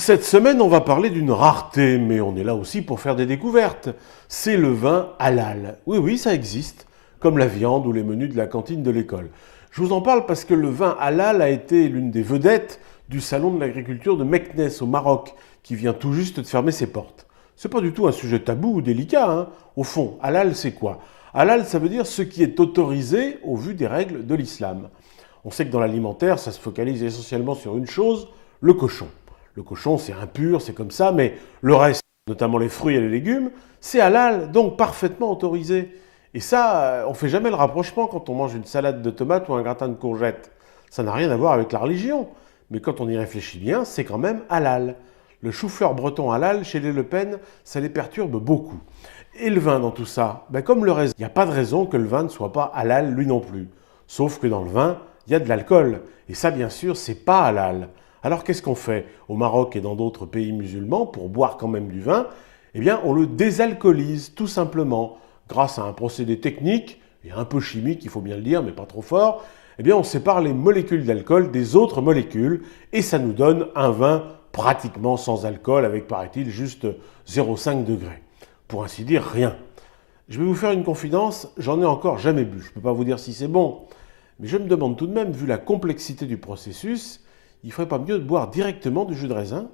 Cette semaine, on va parler d'une rareté, mais on est là aussi pour faire des découvertes. C'est le vin halal. Oui, oui, ça existe, comme la viande ou les menus de la cantine de l'école. Je vous en parle parce que le vin halal a été l'une des vedettes du salon de l'agriculture de Meknès au Maroc, qui vient tout juste de fermer ses portes. C'est pas du tout un sujet tabou ou délicat, hein. Au fond, halal, c'est quoi? Halal, ça veut dire ce qui est autorisé au vu des règles de l'islam. On sait que dans l'alimentaire, ça se focalise essentiellement sur une chose, le cochon. Le cochon, c'est impur, c'est comme ça, mais le reste, notamment les fruits et les légumes, c'est halal, donc parfaitement autorisé. Et ça, on ne fait jamais le rapprochement quand on mange une salade de tomates ou un gratin de courgettes. Ça n'a rien à voir avec la religion. Mais quand on y réfléchit bien, c'est quand même halal. Le chou-fleur breton halal, chez les Le Pen, ça les perturbe beaucoup. Et le vin dans tout ça, comme le reste, il n'y a pas de raison que le vin ne soit pas halal lui non plus. Sauf que dans le vin, il y a de l'alcool. Et ça, bien sûr, c'est pas halal. Alors qu'est-ce qu'on fait au Maroc et dans d'autres pays musulmans pour boire quand même du vin? Eh bien, on le désalcoolise tout simplement grâce à un procédé technique et un peu chimique, il faut bien le dire, mais pas trop fort. Eh bien, on sépare les molécules d'alcool des autres molécules et ça nous donne un vin pratiquement sans alcool avec, paraît-il, juste 0,5 degrés. Pour ainsi dire, rien. Je vais vous faire une confidence, j'en ai encore jamais bu. Je ne peux pas vous dire si c'est bon, mais je me demande tout de même, vu la complexité du processus, il ne ferait pas mieux de boire directement du jus de raisin?